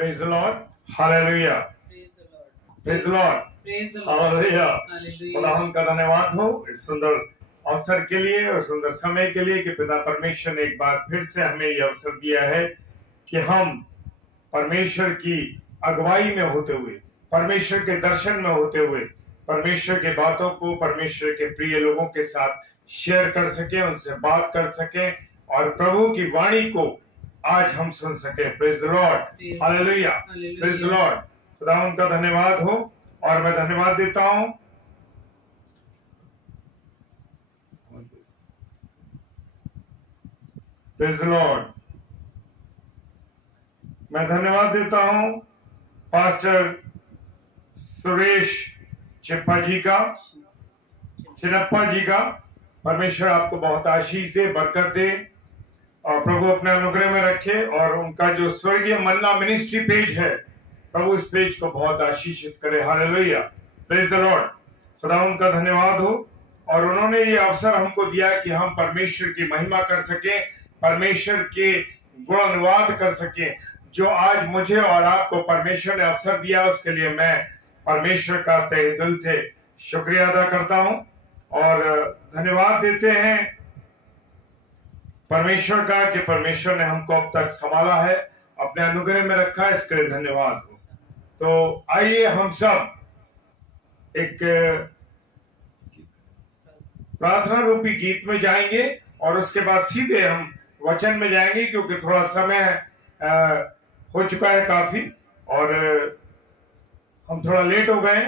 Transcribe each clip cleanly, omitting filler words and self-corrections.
Praise the Lord. Hallelujah. Praise the Lord. Praise the Lord. Praise the Lord. Hallelujah. Hallelujah. खुदावंद का धन्यवाद हो इस सुंदर अवसर के लिए और सुंदर समय के लिए कि पिता परमेश्वर ने एक बार फिर से हमें यह अवसर दिया है कि हम परमेश्वर की अगुवाई में होते हुए, परमेश्वर के दर्शन में होते हुए, परमेश्वर के बातों को परमेश्वर के प्रिय लोगों के साथ शेयर कर सके, उनसे बात कर सके और प्रभु की वाणी को आज हम सुन सके। Praise the Lord. Hallelujah. Praise the Lord. खुदावंद का धन्यवाद हो और मैं धन्यवाद देता हूं प्रेज द लॉर्ड। मैं धन्यवाद देता हूं पास्टर सुरेश चिप्पा जी का, चिनप्पा जी का। परमेश्वर आपको बहुत आशीष दे, बरकत दे और प्रभु अपने अनुग्रह में रखे। और उनका जो स्वर्गीय मन्ना मिनिस्ट्री पेज है, प्रभु इस पेज को बहुत आशीषित करे। हालेलुया। Praise the Lord. खुदा उनका धन्यवाद हो और उन्होंने ये अवसर हमको दिया कि हम परमेश्वर की महिमा कर सके, परमेश्वर के गुणानुवाद कर सके। जो आज मुझे और आपको परमेश्वर ने अवसर दिया, उसके लिए मैं परमेश्वर का तहे दिल से शुक्रिया अदा करता हूं और धन्यवाद देते हैं परमेश्वर का कि परमेश्वर ने हमको अब तक संभाला है, अपने अनुग्रह में रखा है, इसके लिए धन्यवाद हो। तो आइए हम सब एक प्रार्थना रूपी गीत में जाएंगे और उसके बाद सीधे हम वचन में जाएंगे, क्योंकि थोड़ा समय हो चुका है काफी और हम थोड़ा लेट हो गए।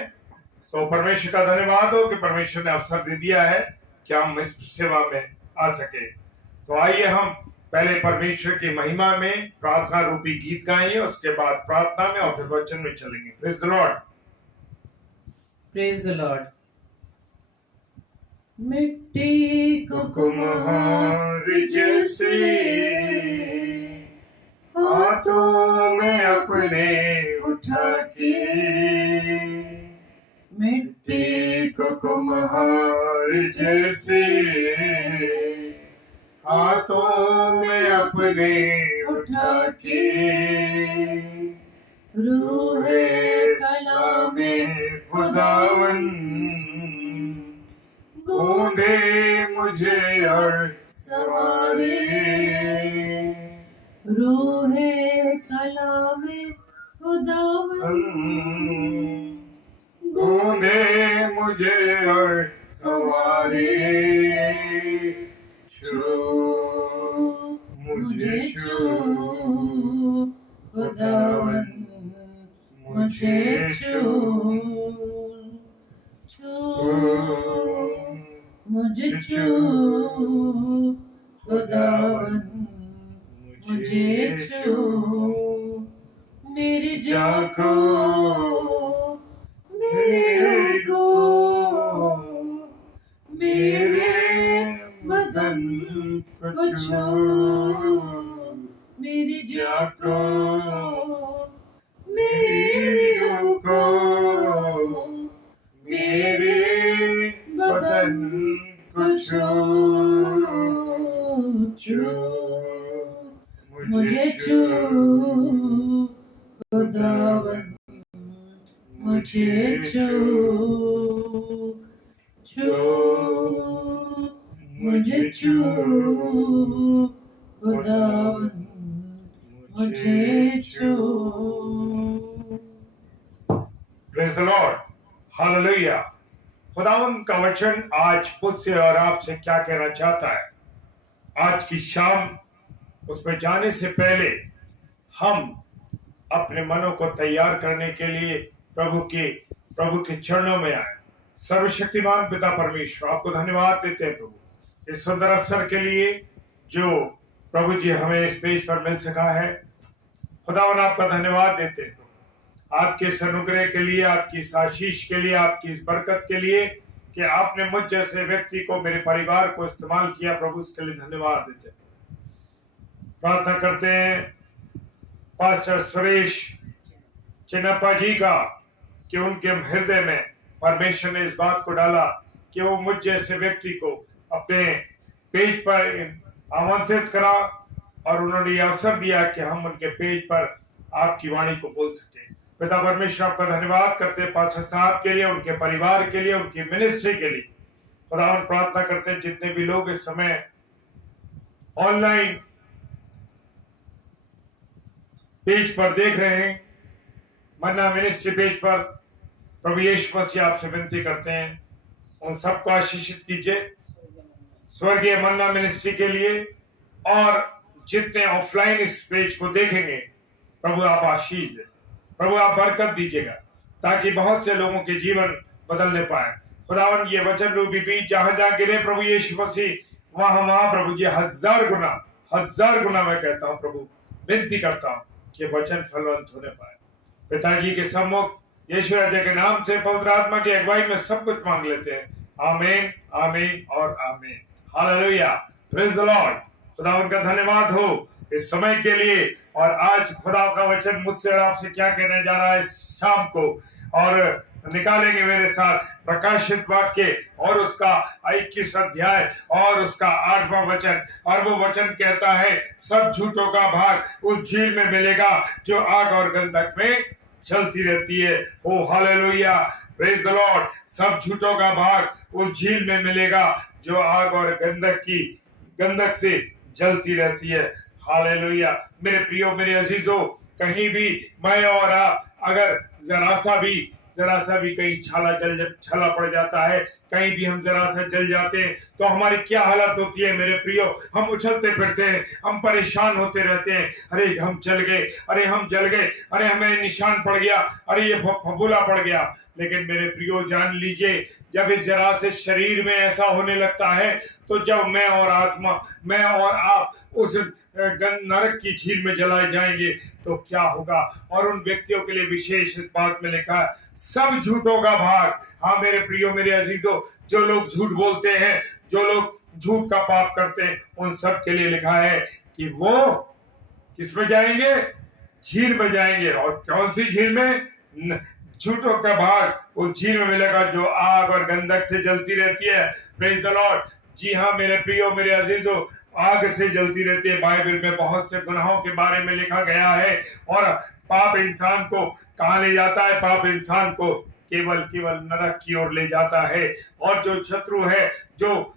तो परमेश्वर का धन्यवाद हो कि परमेश्वर ने अवसर दे दिया है कि हम इस सेवा में आ सके। तो आइए हम पहले परमेश्वर की महिमा में प्रार्थना रूपी गीत गाएंगे, उसके बाद प्रार्थना में और फिर वचन में चलेंगे। Praise the Lord. Praise the Lord. मिट्टी को कुम्हार जैसे हाथों में अपने उठा के, मिट्टी को कुम्हार जैसे हाथों में अपने उठा के, रूहे कलामे खुदावन गूंदे मुझे और सवारे, रूहे कलामे खुदावन गूंदे मुझे और सवारे, छू मुझे छू खुदावन मुझे छू, मुझे छू खुदावन मुझे छू, मेरी जान को मेरे को मेरे बदन को छू, मेरी जान को मेरी रूह को मेरे बदन को छू, मुझे छू खुदावन मुझे छू, मुझे छू खुदावन मुझे छू। Praise the Lord. हालेलुया। खुदावंद का वचन आज मुझसे और आपसे क्या कहना चाहता है। आज की शाम उसमें जाने से पहले हम अपने मनों को तैयार करने के लिए प्रभु के चरणों में आए। सर्वशक्तिमान पिता परमेश्वर, आपको धन्यवाद देते हैं प्रभु इस सुंदर अवसर के लिए जो प्रभु जी हमें इस पेज पर मिल सका है। खुदावन आपका धन्यवाद देते हैं आपके इस अनुग्रह के लिए, आपकी इस आशीष के लिए, आपकी इस बरकत के लिए कि आपने मुझ जैसे व्यक्ति को, मेरे परिवार को इस्तेमाल किया। प्रभु इसके लिए धन्यवाद देते हैं। प्रार्थना करते हैं पास्टर सुरेश चिनप्पा जी का कि उनके हृदय में परमेश्वर ने इस बात को डाला कि वो मुझ जैसे व्यक्ति को अपने पेज पर आमंत्रित करा और उन्होंने ये अवसर दिया कि हम उनके पेज पर आपकी वाणी को बोल सके। पिता परमेश्वर, आपका धन्यवाद करते हैं पास्टर साहब के लिए, उनके परिवार के लिए, उनकी मिनिस्ट्री के लिए। खुदावन प्रार्थना करते हैं जितने भी लोग इस समय ऑनलाइन पेज पर देख रहे हैं, मन्ना मिनिस्ट्री पेज पर, प्रभु यीशु मसीह आपसे विनती करते हैं उन सबको आशीषित कीजिए स्वर्गीय मन्ना मिनिस्ट्री के लिए, और जितने ऑफलाइन इस पेज को देखेंगे प्रभु आप आशीष दें, प्रभु आप बरकत दीजिएगा ताकि बहुत से लोगों के जीवन बदलने पाए। खुदावन ये वचन रूपी बीज जहां जहां गिरे प्रभु यीशु मसीह, वहां वहां प्रभु जी 1000 गुना मैं कहता हूं प्रभु, विनती करता हूं कि वचन फलवंत होने पाए। पिताजी के सम्मुख यीशु राजा के नाम से पवित्र आत्मा की अगुवाई में सब कुछ मांग लेते हैं। आमीन, आमीन और आमीन। Hallelujah, praise the Lord. खुदावन का धन्यवाद हो इस समय के लिए। और आज खुदा का वचन मुझसे और आपसे क्या कहने जा रहा है इस शाम को, और निकालेंगे मेरे साथ प्रकाशित वाक्य और उसका 21 अध्याय और उसका 8वां वचन। और वो वचन कहता है, सब झूठों का भाग उस झील में मिलेगा जो आग और गंधक में चलती रहती है। ओ हालेलुया, प्रेज द लॉर्ड। सब झूठों का भाग उस झील में मिलेगा जो आग और गंधक से जलती रहती है। हालेलुया। मेरे प्रियो, मेरे अजीजों, कहीं भी मैं और आप अगर जरा सा भी कहीं छाला पड़ जाता है, कहीं भी हम जरा सा जल जाते हैं तो हमारी क्या हालत होती है मेरे प्रियो। हम उछलते फिरते हैं, हम परेशान होते रहते हैं। अरे हम जल गए, अरे हम जल गए, अरे हमें निशान पड़ गया, अरे ये फफूला पड़ गया। लेकिन मेरे प्रियो जान लीजिए, जब इस जरा से शरीर में ऐसा होने लगता है तो जब मैं और आप उस नरक की झील में जलाए जाएंगे तो क्या होगा। और उन व्यक्तियों के लिए विशेष इस बात में लिखा है, सब झूठों का भाग। हाँ मेरे प्रियो, मेरे अजीजों, जो लोग झूठ बोलते हैं, जो लोग झूठ का पाप करते हैं, उन सब के लिए लिखा है कि वो किस में जाएंगे, झील में जाएंगे। और कौन सी झील में? झूठों का भाग उस झील में मिलेगा जो आग और गंधक से जलती रहती है। Praise the Lord. जी हाँ मेरे प्रियो, मेरे अजीजों, आग से जलती रहती है। बाइबल में बहुत से गुनाहों के बारे में लिखा गया है। और पाप इंसान को कहाँ ले जाता है? पाप इंसान को केवल नरक की ओर ले जाता है। और जो शत्रु है, जो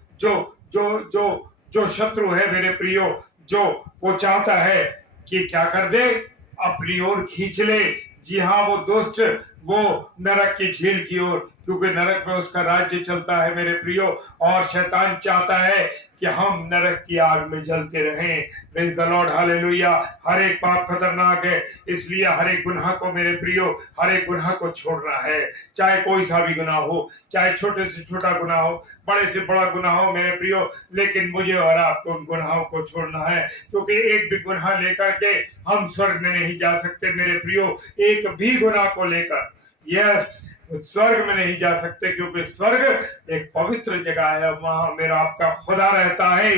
शत्रु है मेरे प्रियो, जो वो चाहता है कि क्या कर दे, अपनी ओर खींच ले। जी हाँ, वो दुष्ट वो नरक की झील की ओर, क्योंकि नरक में उसका राज्य चलता है मेरे प्रियो। और शैतान चाहता है कि हम नरक की आग में जलते रहें। Praise the Lord, hallelujah. हर एक पाप खतरनाक है, इसलिए हर एक गुनाह को मेरे प्रियो, हर एक गुनाह को छोड़ना है। चाहे कोई सा भी गुनाह हो, चाहे छोटे से छोटा गुनाह हो, बड़े से बड़ा गुनाह हो मेरे प्रियो, लेकिन मुझे और आपको उन गुनाहों को छोड़ना है। क्योंकि एक भी गुनाह लेकर के हम स्वर्ग में नहीं जा सकते मेरे प्रियो। एक भी गुनाह को लेकर स्वर्ग में नहीं जा सकते, क्योंकि स्वर्ग एक पवित्र जगह है। वहां मेरा आपका खुदा रहता है,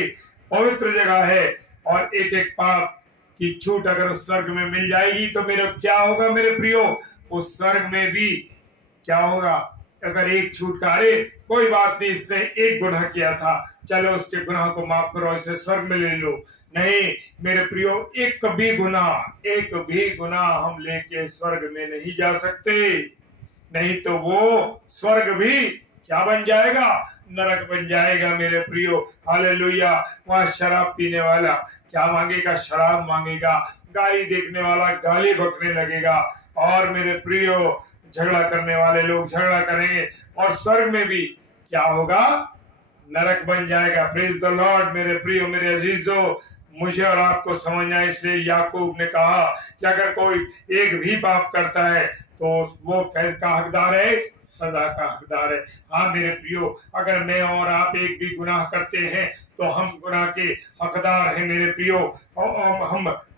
पवित्र जगह है। और एक एक पाप की छूट अगर उस स्वर्ग में मिल जाएगी तो मेरे क्या होगा मेरे प्रियो? उस स्वर्ग में भी क्या होगा? अगर एक छूट का, अरे कोई बात नहीं, इसने एक गुनाह किया था, चलो उसके गुनाह को माफ करो, इसे स्वर्ग में ले लो। नहीं मेरे प्रियो, एक भी गुनाह हम लेके स्वर्ग में नहीं जा सकते। नहीं तो वो स्वर्ग भी क्या बन जाएगा? नरक बन जाएगा मेरे प्रियो। हालेलुया। वहां शराब पीने वाला क्या मांगेगा? शराब मांगेगा। गाली देखने वाला गाली बकने लगेगा। और मेरे प्रियो, झगड़ा करने वाले लोग झगड़ा करेंगे। और स्वर्ग में भी क्या होगा? नरक बन जाएगा। प्रेज द लॉर्ड मेरे प्रियो, मेरे अजीजों, मुझे और आपको समझना। इसलिए याकूब ने कहा कि अगर कोई एक भी पाप करता है तो वो कैद का हकदार है, सजा का हकदार है। हाँ मेरे प्रियो, अगर मैं और आप एक भी गुनाह करते हैं तो हम गुनाह के हकदार हैं मेरे प्रियो।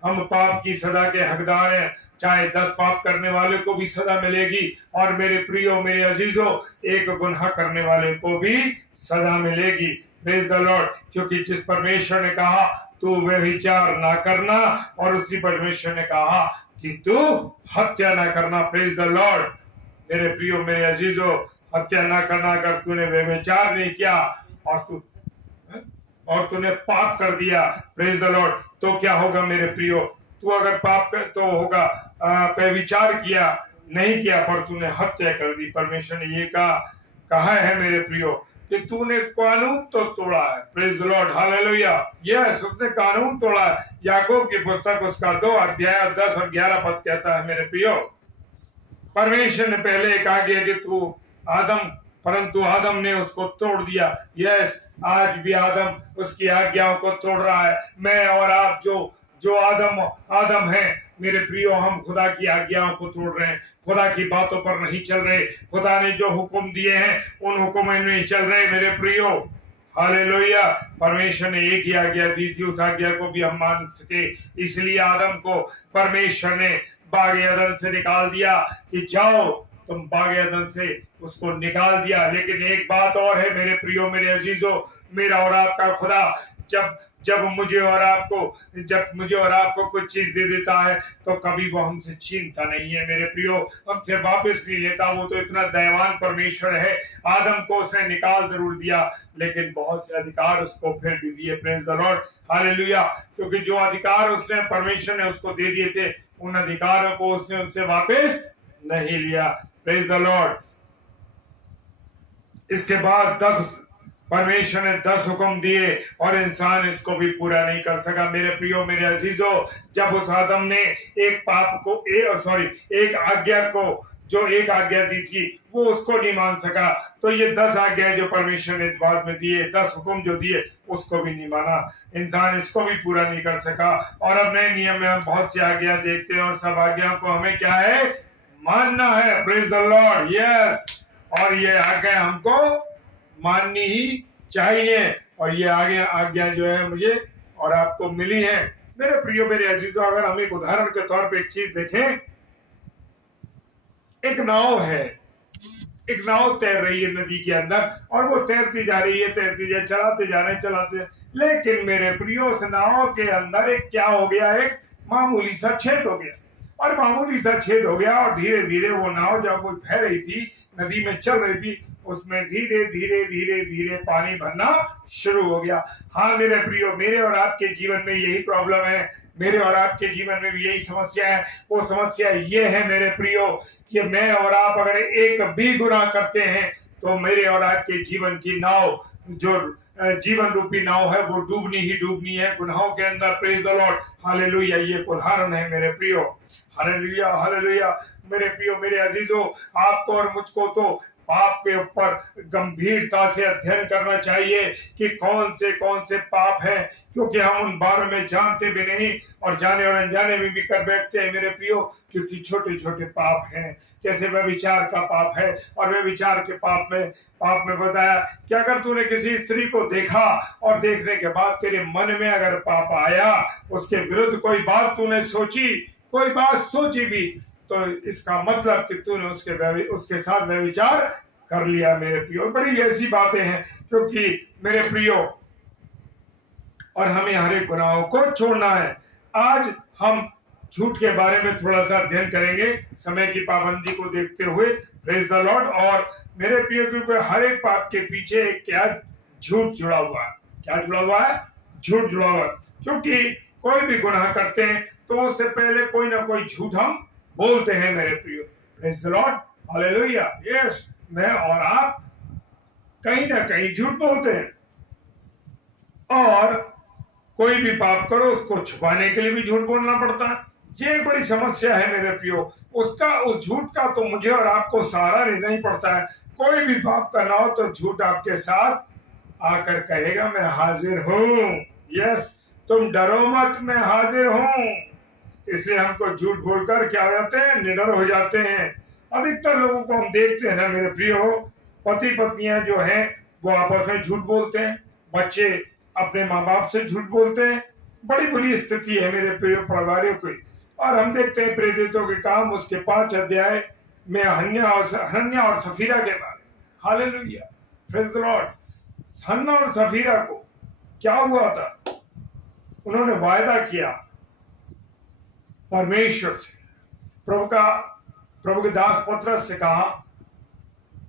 हम पाप की सजा के हकदार हैं। चाहे 10 पाप करने वाले को भी सजा मिलेगी, और मेरे प्रियो, मेरे अजीजों, एक गुनाह करने वाले को भी सजा मिलेगी। Praise the Lord. क्योंकि जिस परमेश्वर ने कहा तू व्यभिचार ना करना, और उसी परमेश्वर ने कहा कि तू हत्या ना करना। प्रेज द लॉर्ड मेरे प्रियो, मेरे अजीजों, हत्या ना करना। अगर तूने व्यभिचार नहीं किया और तूने पाप कर दिया, प्रेज द लॉर्ड, तो क्या होगा मेरे प्रियो? तू अगर पाप तो होगा पे विचार किया नहीं किया, पर तूने हत्या कर दी। परमेश्वर ने ये कहा है मेरे प्रियो कि तूने कानून तो तोड़ा है। Praise the Lord, hallelujah. Yes, उसने कानून तोड़ा है। याकूब की पुस्तक उसका 2 अध्याय 10 और 11 पद कहता है मेरे प्रियो, परमेश्वर ने पहले कहा कि तू आदम, परंतु आदम ने उसको तोड़ दिया। यस, आज भी आदम उसकी आज्ञाओं को तोड़ रहा है। मैं और आप जो आदम है मेरे प्रियो, हम खुदा की आज्ञाओं को तोड़ रहे हैं, खुदा की बातों पर नहीं चल रहे, खुदा ने जो हुक्म दिए हैं उन हुक्मों में नहीं चल रहे मेरे प्रियो। हालेलुया। परमेश्वर ने एक ही आज्ञा दी थी, उस आज्ञा को भी हम मान सके, इसलिए आदम को परमेश्वर ने बाग एदन से निकाल दिया कि जाओ तुम बाग एदन से उसको निकाल दिया। लेकिन एक बात और है मेरे प्रियो, मेरे अजीजों, मेरा और आपका खुदा जब मुझे और आपको कुछ चीज दे देता है तो कभी वो हमसे छीनता नहीं है मेरे प्रियो, हमसे वापस नहीं लेता। वो तो इतना दयावान परमेश्वर है। आदम को उसने निकाल जरूर दिया, लेकिन बहुत से अधिकार उसको फिर भी दिए। Praise the Lord, hallelujah. क्योंकि जो अधिकार उसने परमेश्वर ने उसको दे दिए थे, उन अधिकारों को उसने उनसे वापस नहीं लिया। Praise the Lord. इसके बाद परमेश्वर ने 10 हुक्म दिए और इंसान इसको भी पूरा नहीं कर सका मेरे प्रियो, मेरे अजीजों। जब उस आदम ने एक आज्ञा को, जो एक आज्ञा दी थी, वो उसको नहीं मान सका, तो ये 10 आज्ञाएं जो परमेश्वर ने बाद में दिए, 10 हुक्म जो दिए, उसको भी नहीं माना। इंसान इसको भी पूरा नहीं कर सका। और अब नए नियम में हम बहुत सी आज्ञा देखते हैं और सब आज्ञाओं को हमें क्या है, मानना है। Praise the Lord, yes. और ये आज्ञा हमको माननी ही चाहिए। और ये आज्ञा जो है मुझे और आपको मिली है मेरे प्रियो, मेरे अजीजों। अगर हम एक उदाहरण के तौर पे एक चीज देखें, एक नाव है, एक नाव तैर रही है नदी के अंदर और वो तैरती जा रही है, चलाते जा रहे हैं। लेकिन मेरे प्रियो, उस नाव के अंदर एक क्या हो गया, एक मामूली सा छेद हो गया। और मामूली सा छेद हो गया और धीरे धीरे वो नाव जब वो बह रही थी, नदी में चल रही थी, उसमें धीरे धीरे पानी भरना शुरू हो गया। हाँ मेरे प्रियो, मेरे और आपके जीवन में यही प्रॉब्लम है, मेरे और आपके जीवन में भी यही समस्या है। वो समस्या ये है मेरे प्रियो कि मैं और आप अगर एक भी गुनाह करते हैं तो मेरे और आपके जीवन की नाव, जो जीवन रूपी नाव है, वो डूबनी है गुनाहों के अंदर। Praise the Lord, hallelujah. ये उदाहरण है मेरे प्रियो, हालेलुया, हालेलुया। मेरे प्रियो, मेरे अजीजों, आपको और मुझको तो पाप के ऊपर गंभीरता से अध्ययन करना चाहिए कि कौन से पाप हैं, क्योंकि हम उन बारे में जानते भी नहीं और जाने और अनजाने में भी कर बैठते हैं मेरे प्रियो। क्योंकि छोटे छोटे पाप हैं, जैसे व्यभिचार का पाप है। और व्यभिचार के पाप में बताया कि अगर तूने किसी स्त्री को देखा और देखने के बाद तेरे मन में अगर पाप आया, उसके विरुद्ध कोई बात तूने सोची, कोई बात सोची भी, तो इसका मतलब कि तूने उसके साथ व्यभिचार कर लिया मेरे प्रियो। बड़ी ऐसी बातें हैं, क्योंकि मेरे प्रियो, और हमें हर एक गुनाहों को छोड़ना है। आज हम झूठ के बारे में थोड़ा सा अध्ययन करेंगे समय की पाबंदी को देखते हुए। Praise the Lord. और मेरे प्रियो, क्योंकि हर एक पाप के पीछे एक क्या झूठ जुड़ा हुआ है, क्या जुड़ा हुआ है, झूठ जुड़ा हुआ है। क्योंकि कोई भी गुनाह करते हैं तो उससे पहले कोई ना कोई झूठ हम बोलते हैं मेरे प्रियो। Praise the Lord, hallelujah. Yes, मैं और आप कहीं ना कहीं झूठ बोलते हैं। और कोई भी पाप करो उसको छुपाने के लिए भी झूठ बोलना पड़ता है। ये एक बड़ी समस्या है मेरे प्रियो। उस झूठ का तो मुझे और आपको सहारा लेना ही पड़ता है। कोई भी पाप करना हो तो झूठ आपके साथ आकर कहेगा मैं हाजिर हूं। यस, तुम डरो मत, मैं हाजिर हूं। इसलिए हमको झूठ बोलकर क्या हो जाते हैं, निडर हो जाते हैं। अधिकतर लोगों को हम देखते हैं ना मेरे प्रियो, पति पत्नियां जो हैं वो आपस में झूठ बोलते हैं, बच्चे अपने माँ बाप से झूठ बोलते हैं। बड़ी बुरी स्थिति है मेरे प्रियो परिवारों की। और हम देखते हैं प्रेरितों के काम उसके 5 अध्याय में हन्ना और सफीरा के बारे। Hallelujah, praise the Lord. Hannah और सफीरा को क्या हुआ था, उन्होंने वायदा किया परमेश्वर से, प्रभु के दास पतरस से कहा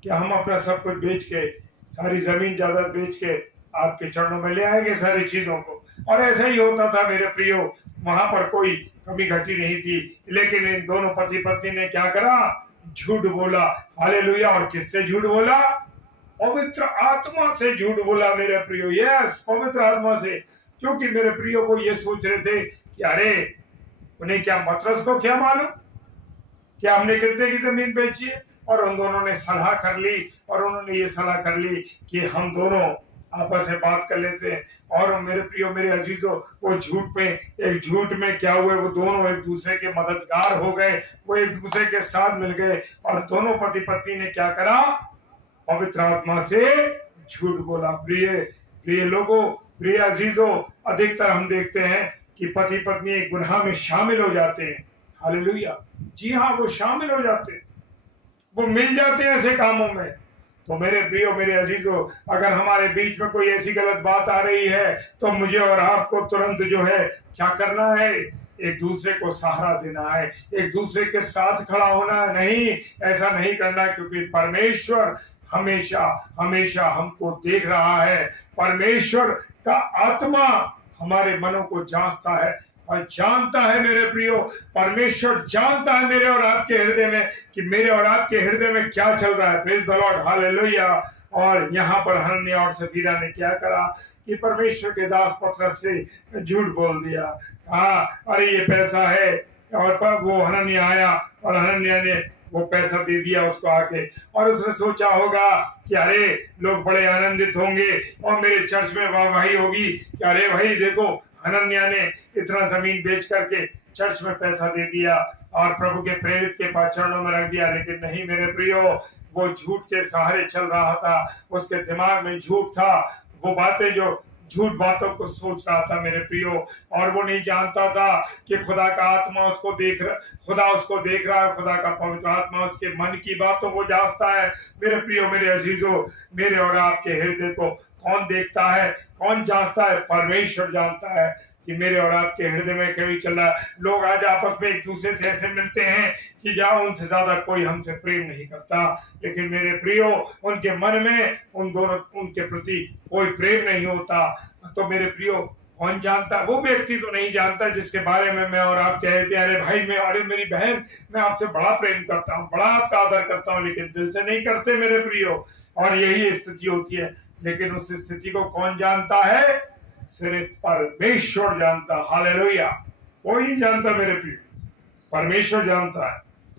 कि हम अपना सब कुछ बेच के, सारी जमीन जायदाद बेच के आपके चरणों में ले आएंगे सारी चीजों को। और ऐसा ही होता था मेरे प्रियो। वहां पर कोई कभी घटी नहीं थी, लेकिन इन दोनों पति पत्नी ने क्या करा? झूठ बोला। हालेलुया। और किससे झूठ बोला? पवित्र आत्मा से झूठ बोला मेरे प्रियो। यस, पवित्र आत्मा से। क्योंकि मेरे प्रियो को ये सोच रहे थे कि अरे उन्हें क्या, पतरस को क्या मालूम कि हमने कितने की जमीन बेची है। और उन दोनों ने सलाह कर ली, और उन्होंने ये सलाह कर ली कि हम दोनों आपस में बात कर लेते हैं। और मेरे प्रियो, मेरे अजीजों, वो एक झूठ में क्या हुए, वो दोनों एक दूसरे के मददगार हो गए, वो एक दूसरे के साथ मिल गए। और दोनों पति पत्नी ने क्या करा? पवित्र आत्मा से झूठ बोला। प्रिय लोगों, प्रिय अजीजों, अधिकतर हम देखते हैं कि पति पत्नी एक गुनाह में शामिल हो जाते हैं। हालेलुया। जी हाँ, वो शामिल हो जाते हैं, वो मिल जाते हैं ऐसे कामों में। तो मेरे प्रियो, मेरे अजीजों, अगर हमारे बीच में कोई ऐसी गलत बात आ रही है तो मुझे और आपको तुरंत जो है क्या करना है? एक दूसरे को सहारा देना है, एक दूसरे के साथ खड़ा होना है। नहीं, ऐसा नहीं करना, क्योंकि परमेश्वर हमेशा हमेशा हमको देख रहा है। परमेश्वर का आत्मा हमारे मनों को जांचता है और जानता है मेरे प्रियो। परमेश्वर जानता है मेरे और आपके हृदय में कि मेरे और आपके हृदय में क्या चल रहा है। Praise the Lord, hallelujah. और यहाँ पर हनन्याह और सफीरा ने क्या करा कि परमेश्वर के दास पतरस से झूठ बोल दिया। हाँ, अरे ये पैसा है। और पर वो हनन्याह आया और हनन्याह ने वो पैसा दे दिया उसको आके। और उसने सोचा होगा कि अरे लोग बड़े आनंदित होंगे और मेरे चर्च में वाहवाही होगी कि अरे भाई देखो, हनन्याह ने इतना जमीन बेच करके चर्च में पैसा दे दिया और प्रभु के प्रेरित के पास चरणों में रख दिया। लेकिन नहीं मेरे प्रियो, वो झूठ के सहारे चल रहा था, उसके दिमाग में झूठ था, वो बातें जो झूठ बातों को सोच रहा था मेरे प्रियो। और वो नहीं जानता था कि खुदा का आत्मा उसको देख रहा, खुदा उसको देख रहा है। खुदा का पवित्र आत्मा उसके मन की बातों को जांचता है। मेरे प्रियो, मेरे अजीजों, मेरे और आपके हृदय को कौन देखता है, कौन जांचता है? परमेश्वर जानता है कि मेरे और आपके हृदय में क्या चल रहा है। लोग आज आपस में एक दूसरे से ऐसे मिलते हैं कि जहाँ उनसे ज्यादा कोई हमसे प्रेम नहीं करता, लेकिन मेरे प्रियो, उनके मन में उनके प्रति कोई प्रेम नहीं होता। तो मेरे प्रियो, कौन जानता? वो व्यक्ति तो नहीं जानता जिसके बारे में मैं और आप कहते हैं, अरे भाई अरे मेरी बहन, मैं आपसे बड़ा प्रेम करता हूँ, बड़ा आपका आदर करता हूँ, लेकिन दिल से नहीं करते मेरे प्रियो। और यही स्थिति होती है। लेकिन उस स्थिति को कौन जानता है? सिर्फ परमेश्वर जानता। हालेलुया। कोई नहीं जानता मेरे प्रियो, परमेश्वर जानता है।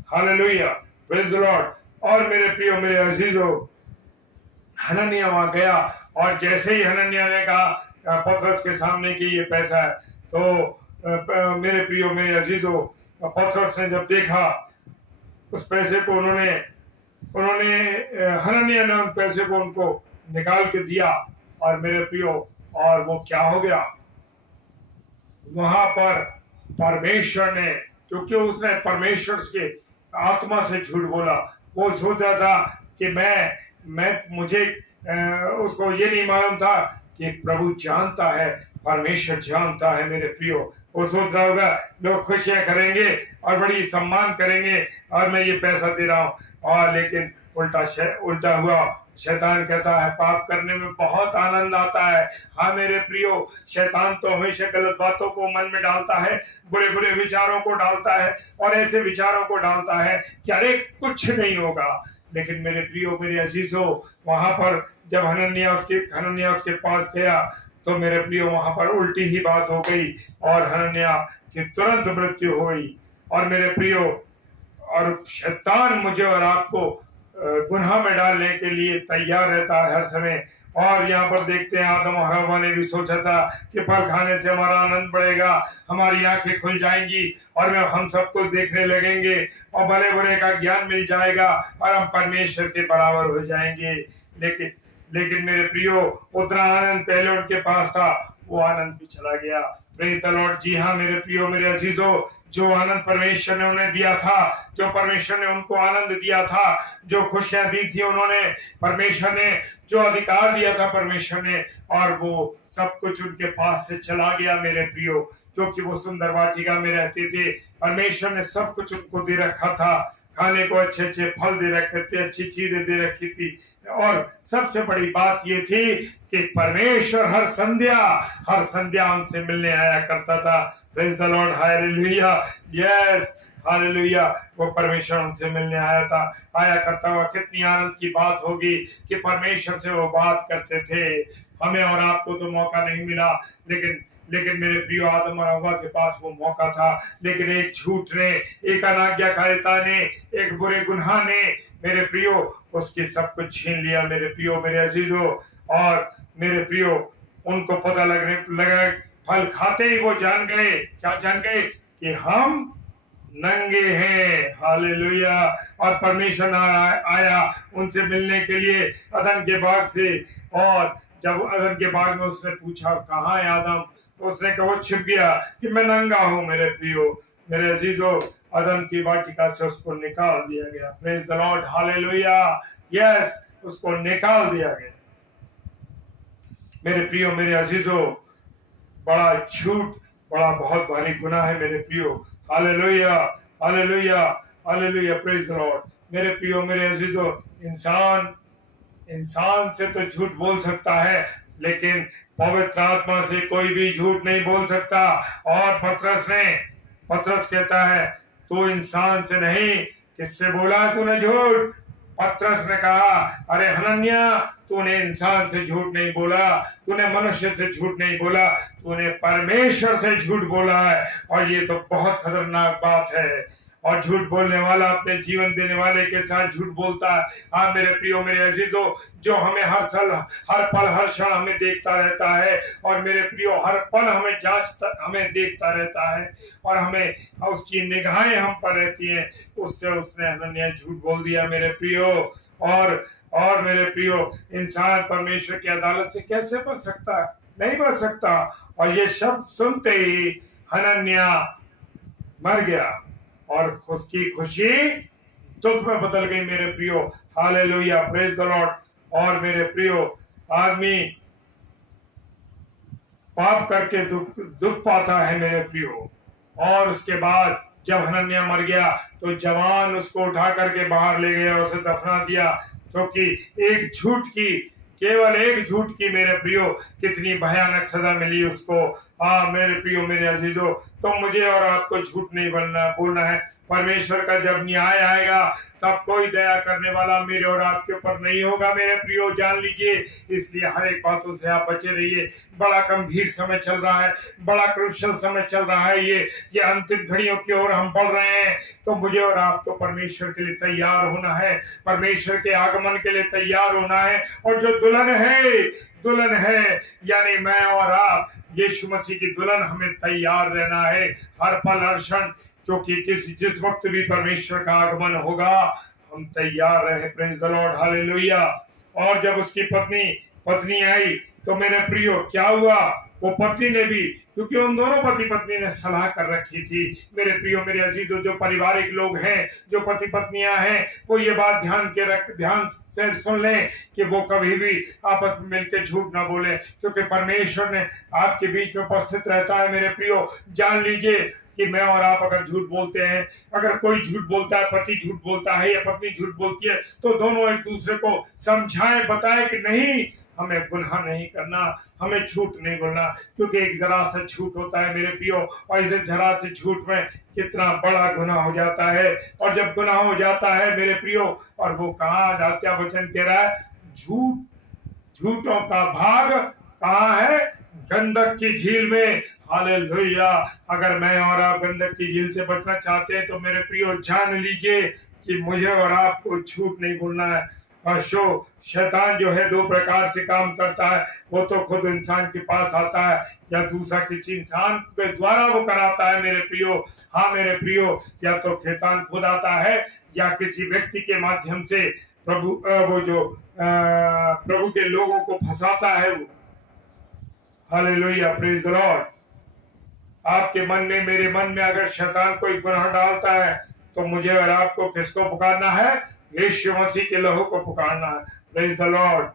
Hallelujah, praise the Lord. और मेरे प्रियो, मेरे अजीजों, हनन्याह वहां गया और जैसे ही हनन्याह ने कहा पतरस के सामने कि ये पैसा है, तो मेरे प्रियो, मेरे अजीजों, पतरस ने जब देखा उस पैसे को, हनन्याह ने उन पैसे को उनको निकाल के दिया। और मेरे प्रियो, और वो क्या हो गया? वहां पर परमेश्वर ने, क्योंकि उसने परमेश्वर के आत्मा से झूठ बोला, वो सोचा था कि मुझे उसको ये नहीं मालूम था कि प्रभु जानता है, परमेश्वर जानता है मेरे प्रियो। वो सोच रहा होगा लोग खुशियां करेंगे और बड़ी सम्मान करेंगे और मैं ये पैसा दे रहा हूँ। और लेकिन उल्टा हुआ। शैतान कहता है पाप करने में बहुत आनंद आता है। हाँ मेरे प्रियो, शैतान तो हमेशा गलत बातों को मन में डालता है, बुरे बुरे विचारों को डालता है और ऐसे विचारों को डालता है कि अरे कुछ नहीं होगा। लेकिन मेरे प्रियो, मेरे अजीजों, वहां पर जब हनन्याह उसके पास गया तो मेरे प्रियो वहां पर उल्टी ही बात हो गई और हनन्याह की तुरंत मृत्यु हो गई। और मेरे प्रियो, और शैतान मुझे और आपको गुनाह में डालने के लिए तैयार रहता है हर समय। और यहाँ पर देखते हैं आदम और हव्वा ने भी सोचा था कि फल खाने से हमारा आनंद बढ़ेगा, हमारी आंखें खुल जाएंगी और हम सब कुछ देखने लगेंगे और भले बुरे का ज्ञान मिल जाएगा और हम परमेश्वर के बराबर हो जाएंगे। लेकिन मेरे प्रियो, उतना आनंद पहले उनके पास था, वो आनंद भी चला गया। Praise the Lord. जी हाँ मेरे प्रियो, मेरे अजीजों, जो आनंद परमेश्वर ने उन्हें दिया था, जो परमेश्वर ने उनको आनंद दिया था, जो खुशियां दी थी उन्होंने, परमेश्वर ने जो अधिकार दिया था परमेश्वर ने, और वो सब कुछ उनके पास से चला गया मेरे प्रियो। क्योंकि वो सुंदर वाटिका में रहते थे, परमेश्वर ने सब कुछ उनको दे रखा था। खाने को अच्छे अच्छे फल दे रखे थे, अच्छी चीजें दे रखी थी। और सबसे बड़ी बात ये थी कि परमेश्वर हर संध्या उनसे मिलने आया करता था। Praise the Lord, hallelujah, yes hallelujah. वो परमेश्वर उनसे मिलने आया करता हुआ। कितनी आनंद की बात होगी कि परमेश्वर से वो बात करते थे। हमें और आपको तो मौका नहीं मिला, लेकिन मेरे प्रियो आदम और हव्वा के पास वो मौका था। लेकिन एक झूठ ने, एक अनाज्ञाकारिता ने, एक बुरे गुनाह ने मेरे प्रियो उसकी सब कुछ छीन लिया। मेरे प्रियो, मेरे अजीजों और मेरे प्रियो, उनको पता लगा, फल खाते ही वो जान गए। क्या जान गए? कि हम नंगे हैं। हालेलुया। और परमेश्वर आया उनसे मिलने के लिए अदन के बाग से। और जब अदन के बाग में उसने पूछा कहाँ है आदम, तो उसने कहा, वो छिप गया कि मैं नंगा हूं। मेरे प्रियो, मेरे अजीजों, अदन की वाटिका से उसको निकाल दिया गया। Praise the Lord, hallelujah, yes, उसको निकाल दिया गया। मेरे प्रियो, मेरे अजीजों, बड़ा झूठ, बड़ा बहुत भारी गुनाह है मेरे प्रियो। Hallelujah, hallelujah, hallelujah, praise the Lord. मेरे प्रियो, मेरे अजीजों, इंसान से तो झूठ बोल सकता है, लेकिन पवित्र आत्मा से कोई भी झूठ नहीं बोल सकता। और पतरस कहता है, तू इंसान से नहीं, किससे बोला तूने झूठ? पतरस ने कहा, अरे हनन्या, तूने इंसान से झूठ नहीं बोला, तूने मनुष्य से झूठ नहीं बोला, तूने परमेश्वर से झूठ बोला है। और ये तो बहुत खतरनाक बात है। और झूठ बोलने वाला अपने जीवन देने वाले के साथ झूठ बोलता है। हाँ मेरे प्रियो, मेरे अजीजों, जो हमें हर पल हर क्षण हमें देखता रहता है। और मेरे प्रियो, हर पल हमें देखता रहता है, और हमें उसकी निगाहें हम पर रहती हैं। उसने हनन्याह झूठ बोल दिया मेरे प्रियो। और मेरे प्रियो, इंसान परमेश्वर की अदालत से कैसे बच सकता है? नहीं बच सकता। और ये शब्द सुनते ही हनन्याह मर गया और उसकी खुशी दुख में बदल गई मेरे प्रियो। Hallelujah, praise the Lord. और मेरे प्रियो, आदमी पाप करके दुख पाता है मेरे प्रियो। और उसके बाद जब हनन्याह मर गया तो जवान उसको उठा करके बाहर ले गया, उसे दफना दिया। क्योंकि केवल एक झूठ की मेरे प्रियो कितनी भयानक सजा मिली उसको। मेरे प्रियो, मेरे अजीजों, तो मुझे और आपको झूठ नहीं बोलना है। परमेश्वर का जब न्याय आएगा तब कोई दया करने वाला मेरे और आपके ऊपर नहीं होगा मेरे प्रियो, जान लीजिए। इसलिए हर एक बातों से आप बचे रहिए। बड़ा गंभीर समय चल रहा है, बड़ा क्रूशियल समय चल रहा है। ये अंतिम घड़ियों की ओर हम बढ़ रहे हैं। तो मुझे और आपको परमेश्वर के लिए तैयार होना है, परमेश्वर के आगमन के लिए तैयार होना है। और जो दुल्हन है यानी मैं और आप, यीशु मसीह की दुल्हन, हमें तैयार रहना है हर पल हर क्षण। क्योंकि जिस वक्त भी परमेश्वर का आगमन होगा हम तैयार रहे। Praise the Lord, hallelujah. और जब उसकी पत्नी आई तो मेरे प्रियो क्या हुआ? वो पत्नी ने भी, क्योंकि उन दोनों पति पत्नी ने सलाह कर रखी थी। मेरे प्रियो, मेरे अजीजों, जो पारिवारिक लोग हैं, जो पति पत्नियां हैं, वो ये बात ध्यान से सुन लें कि वो कभी भी आपस में मिलकर झूठ ना बोले। क्योंकि परमेश्वर ने आपके बीच में उपस्थित रहता है मेरे प्रियो। जान लीजिए कि मैं और आप अगर झूठ बोलते हैं, अगर कोई झूठ बोलता है, पति झूठ बोलता है या पत्नी झूठ बोलती है, तो दोनों एक दूसरे को समझाएं, बताएं कि नहीं, हमें गुनाह नहीं करना, हमें झूठ नहीं बोलना। क्योंकि एक जरा सा झूठ होता है मेरे प्रियो, और इस जरा से झूठ में कितना बड़ा गुनाह हो जाता है। और जब गुनाह हो जाता है मेरे प्रियो, और वो कहाँ जात्या वचन कह रहा है, झूठों का भाग कहाँ है? गंधक की झील में। हालेलुया। अगर मैं और आप गंधक की झील से बचना चाहते हैं तो मेरे प्रियो जान लीजिए कि मुझे और आपको झूठ नहीं बोलना है। और शैतान जो है दो प्रकार से काम करता है। वो तो खुद इंसान के पास आता है, या दूसरा किसी इंसान के द्वारा वो कराता है मेरे प्रियो। हाँ मेरे प्रियो, या तो शैतान खुद आता है या किसी व्यक्ति के माध्यम से प्रभु के लोगों को फंसाता है वो। Hallelujah, praise the Lord. आपके मन में, मेरे मन में अगर शैतान कोई गुनाह डालता है तो मुझे और आपको किसको पुकारना है? यीशु मसीह के लहू को पुकारना है। Praise the Lord.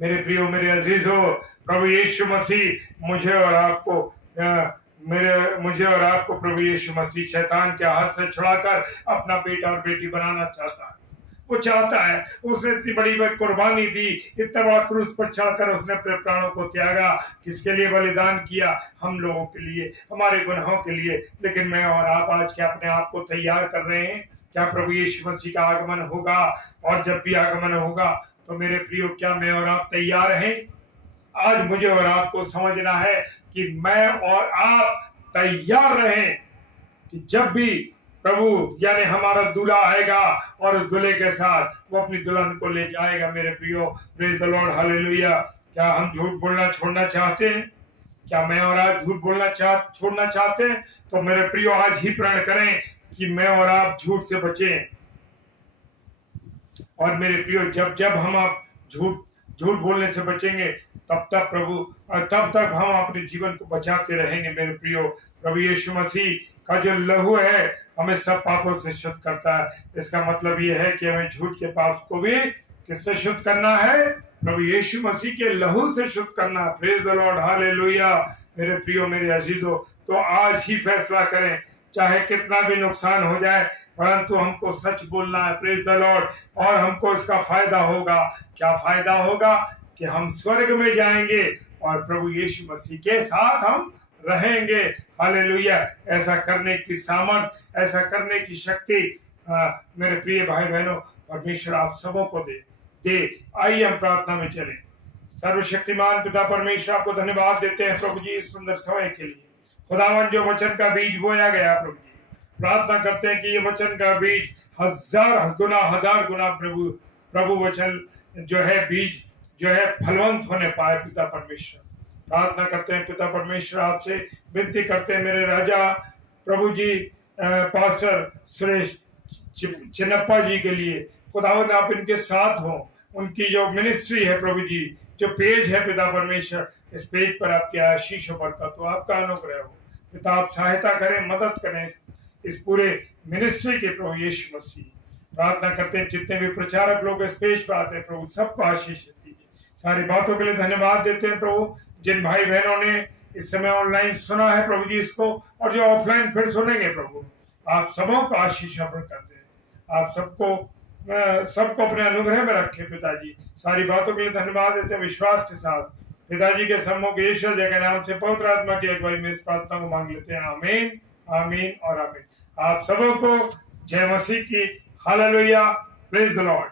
मेरे प्रियो, मेरे अजीजों, प्रभु यीशु मसीह मुझे और आपको मुझे और आपको प्रभु यीशु मसीह शैतान के हाथ से छुड़ाकर अपना बेटा और बेटी बनाना चाहता है। वो चाहता है, उसने इतनी बड़ी कुर्बानी दी, इतना बड़ा क्रूस पर चढ़कर उसने अपने प्राणों को त्यागा, किसके लिए बलिदान किया? हम लोगों के लिए, हमारे गुनाहों के लिए। लेकिन मैं और आप आज क्या अपने आप को तैयार कर रहे हैं? क्या प्रभु यीशु मसीह का आगमन होगा? और जब भी आगमन होगा तो मेरे प्रियो, क्या मैं और आप तैयार हैं? आज मुझे और आपको समझना है कि मैं और आप तैयार रहें कि जब भी प्रभु यानी हमारा दूल्हा आएगा और उस दूल्हे के साथ वो अपनी दुल्हन को ले जाएगा। मेरे प्रियो, प्रेज द लॉर्ड, हालेलुया। क्या हम झूठ बोलना छोड़ना चाहते हैं? क्या मैं और आप झूठ बोलना छोड़ना चाहते हैं? तो मेरे प्रियो, आज ही प्रण करें कि मैं और आप झूठ से बचें। और मेरे प्रियो, जब जब हम आप झूठ बोलने से बचेंगे, तब तक प्रभु और तब तक हम अपने जीवन को बचाते रहेंगे। मेरे प्रियो, प्रभु यीशु मसीह का जो लहू है हमें सब पापों से शुद्ध करता है। इसका मतलब ये है कि हमें झूठ के पाप को भी किससे शुद्ध करना है? प्रभु यीशु मसीह के लहू से शुद्ध करना। Praise the Lord, hallelujah. मेरे प्रियो, मेरे अजीजों, तो आज ही फैसला करें, चाहे कितना भी नुकसान हो जाए, परंतु हमको सच बोलना है। Praise the Lord. और हमको इसका फायदा होगा। क्या फायदा होगा? कि हम स्वर्ग में जाएंगे और प्रभु यीशु मसीह के साथ हम रहेंगे। हालेलुया। ऐसा करने की सामर्थ, ऐसा करने की शक्ति मेरे प्रिय भाई बहनों, परमेश्वर आप सबों को दे। आइए हम प्रार्थना में चलें। सर्वशक्तिमान पिता परमेश्वर, आपको धन्यवाद देते हैं प्रभु जी इस सुंदर समय के लिए। खुदावन, जो वचन का बीज बोया गया प्रभु जी, प्रार्थना करते हैं कि ये वचन का बीज हजार गुना प्रभु वचन जो है बीज जो है फलवंत होने पाए। पिता परमेश्वर, प्रार्थना करते हैं पिता परमेश्वर, आपसे विनती करते हैं मेरे राजा प्रभु जी, पास्टर सुरेश चिन्नप्पा जी के लिए। खुदावंद, आप इनके साथ हो। उनकी जो मिनिस्ट्री है प्रभु जी, जो पेज है पिता परमेश्वर, इस पेज पर आपकी आशीष और बरकत हो, आपका अनुग्रह हो। पिता, आप सहायता करें, मदद करें इस पूरे मिनिस्ट्री के प्रभु यीशु मसीह। प्रार्थना करते हैं जितने भी प्रचारक लोग इस पेज पर आते हैं प्रभु, सबको आशीष दीजिए। सारी बातों के लिए धन्यवाद देते हैं प्रभु। जिन भाई बहनों ने इस समय ऑनलाइन सुना है प्रभु जी इसको, और जो ऑफलाइन फिर सुनेंगे प्रभु, आप सबों को आशीष और बरकत दें। आप सबको अपने अनुग्रह में रखें पिताजी। सारी बातों के लिए धन्यवाद देते हैं विश्वास के साथ। पिताजी के सम्मुख यीशु जय के नाम से पवित्र आत्मा की अगुवाई में इस प्रार्थना को मांग लेते हैं। आमीन, आमीन और आमीन। आप सबों को जय मसीह की। हालेलुया। Praise the Lord.